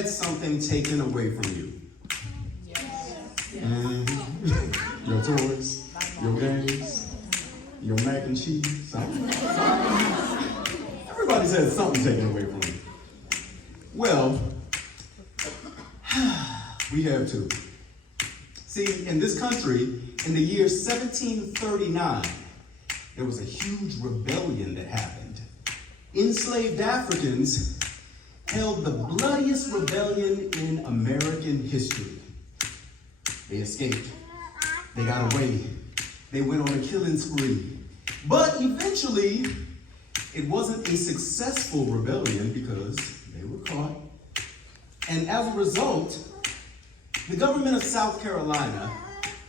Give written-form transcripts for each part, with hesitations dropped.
had something taken away from you? Your toys, your games, your mac and cheese. Everybody's had something taken away from you. Well, we have too. See, in this country, in the year 1739, there was a huge rebellion that happened. Enslaved Africans held the bloodiest rebellion in American history. They escaped. They got away. They went on a killing spree. But eventually, it wasn't a successful rebellion because they were caught. And as a result, the government of South Carolina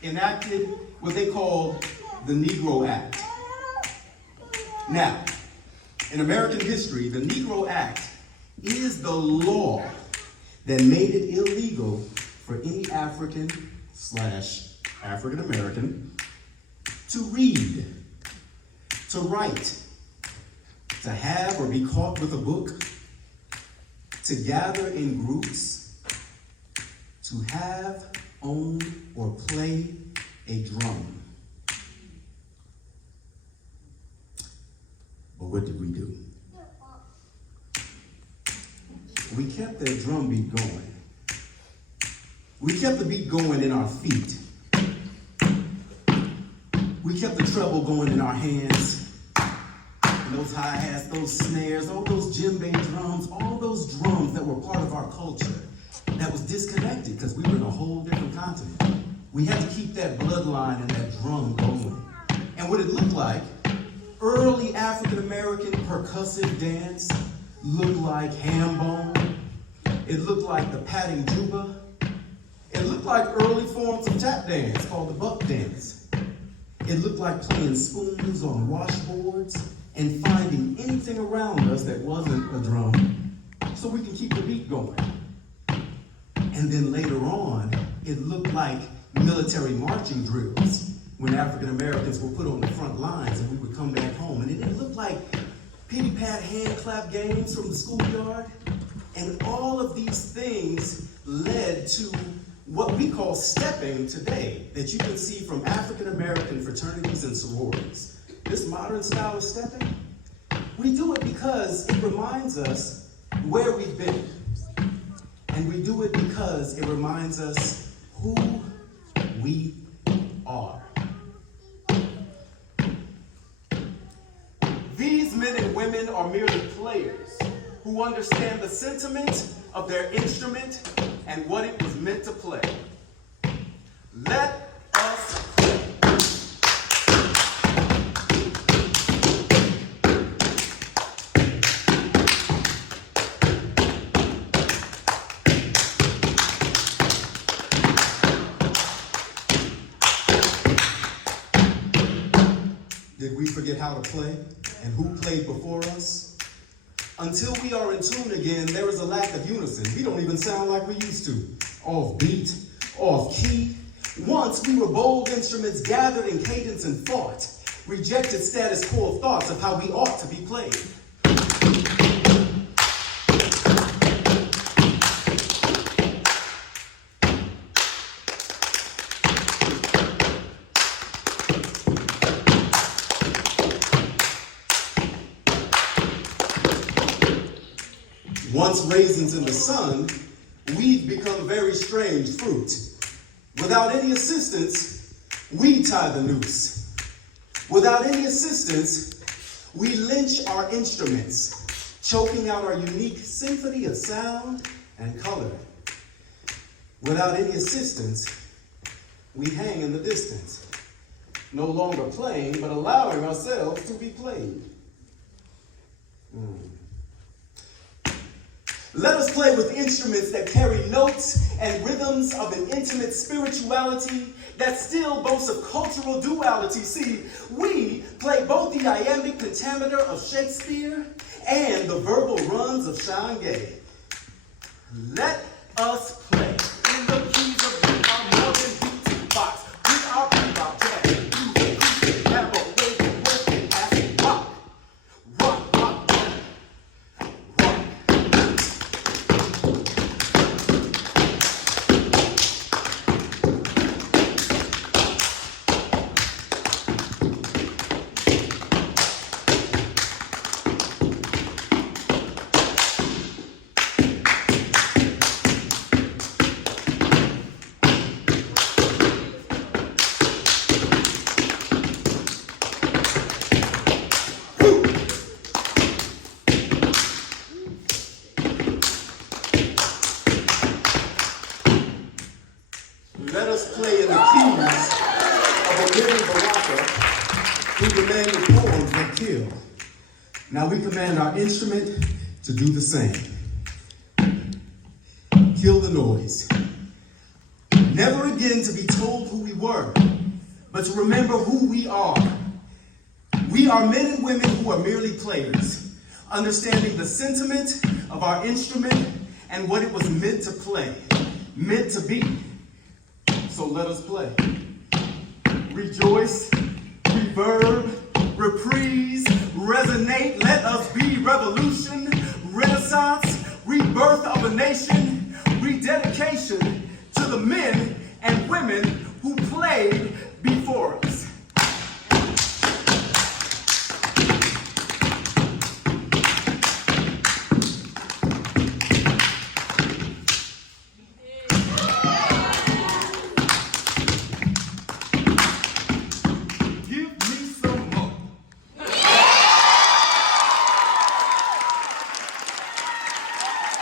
enacted what they called the Negro Act. Now, in American history, the Negro Act is the law that made it illegal for any African/African American to read, to write, to have or be caught with a book, to gather in groups, to have, own, or play a drum. But what did we do? We kept that drum beat going. We kept the beat going in our feet. We kept the treble going in our hands. And those hi-hats, those snares, all those djembe drums, all those drums that were part of our culture that was disconnected because we were in a whole different continent. We had to keep that bloodline and that drum going. And what it looked like, early African-American percussive dance looked like ham bone. It looked like the patting juba. It looked like early forms of tap dance called the buck dance. It looked like playing spoons on washboards and finding anything around us that wasn't a drum so we can keep the beat going. And then later on, it looked like military marching drills when African Americans were put on the front lines and we would come back home. And it looked like pity-pat hand clap games from the schoolyard. And all of these things led to what we call stepping today, that you can see from African American fraternities and sororities. This modern style of stepping, we do it because it reminds us where we've been. And we do it because it reminds us who we are. These men and women are merely players who understand the sentiment of their instrument and what it was meant to play. Let us play. Did we forget how to play and who played before us? Until we are in tune again, there is a lack of unison. We don't even sound like we used to. Off beat, off key. Once we were bold instruments gathered in cadence and fought, rejected status quo thoughts of how we ought to be played. Once raisins in the sun, we've become very strange fruit. Without any assistance, we tie the noose. Without any assistance, we lynch our instruments, choking out our unique symphony of sound and color. Without any assistance, we hang in the distance, no longer playing, but allowing ourselves to be played. Let us play with instruments that carry notes and rhythms of an intimate spirituality that still boasts of cultural duality. See, we play both the iambic pentameter of Shakespeare and the verbal runs of Sean Gay. Let us play in the keys of our modern beatbox. We are bebop, jazz, blues, acoustic, hammer, wave, working, acid, rock, rock, rock, rock, rock. Now we command our instrument to do the same. Kill the noise. Never again to be told who we were, but to remember who we are. We are men and women who are merely players, understanding the sentiment of our instrument and what it was meant to play, meant to be. So let us play. Rejoice, reverb, reprise, resonate. Let us be revolution, renaissance, rebirth of a nation, rededication to the men and women who played before us.